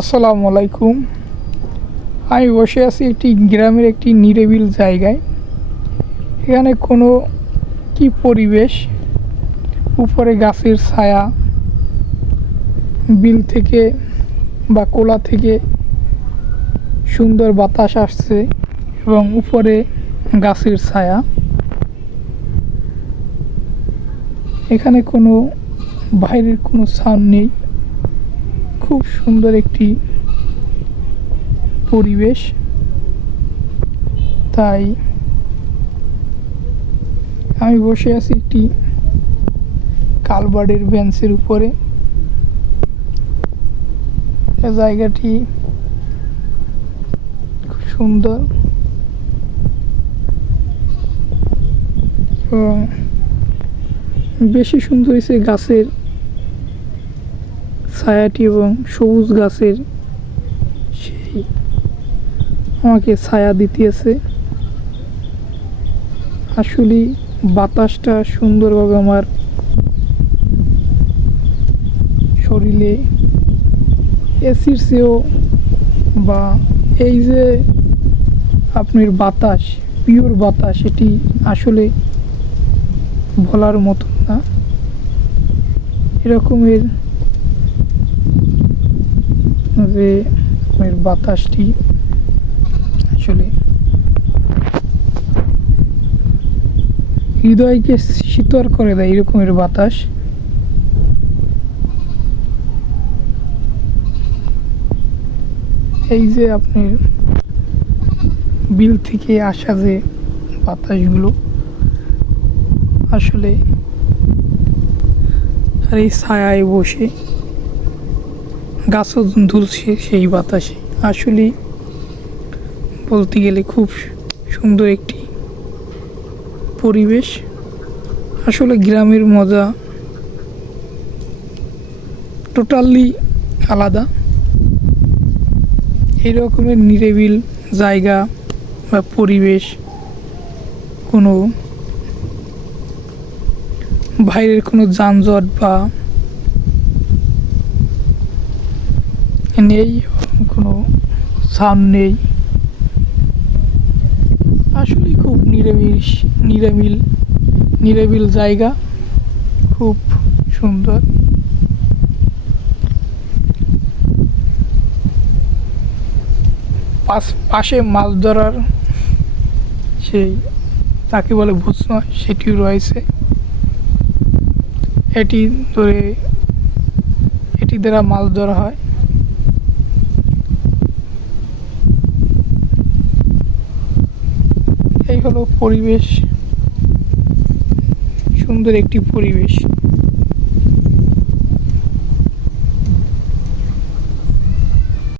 আসসালামু আলাইকুম। আমি বসে আছি একটি গ্রামের একটি নিরিবিল জায়গায়। এখানে কোনো কি পরিবেশ, উপরে গাছের ছায়া, বিল থেকে বা কোলা থেকে সুন্দর বাতাস আসছে এবং উপরে গাছের ছায়া। এখানে কোনো বাইরের কোনো সাউন্ড নেই। খুব সুন্দর একটি পরিবেশ। তাই আমি বসে আছি একটি কালভার্টের বেঞ্চের উপরে। জায়গাটি খুব সুন্দর এবং বেশি সুন্দর হয়েছে গাছের ছায়াটি এবং সবুজ গাছের সেই আমাকে ছায়া দিতেছে। আসলে বাতাসটা সুন্দরভাবে আমার শরীরে এসির চেয়েও বা এই যে আপনার বাতাস, পিওর বাতাস, এটি আসলে বলার মতো না। এরকমের যে আপনার বাতাসটি আসলে হৃদয়কে শীতল করে দেয়, এরকমের বাতাস। এই যে আপনার বিল থেকে আসা যে বাতাসগুলো আসলে, আর এই ছায়ায় বসে গাছও দুলছে সেই বাতাসে, আসলে বলতে গেলে খুব সুন্দর একটি পরিবেশ। আসলে গ্রামের মজা টোটালি আলাদা। এই রকমের নিরিবিল জায়গা বা পরিবেশ কোনো বাইরের কোনো যানজট বা নেই, কোনো সাউন্ড নেই। আসলে খুব নিরিবিল জায়গা, খুব সুন্দর। পাশে মাছ ধরার সেই তাকে বলে ভুসনা, সেটিও রয়েছে। এটি দ্বারা মাছ ধরা হয়। এই হলো পরিবেশ, সুন্দর একটি পরিবেশ।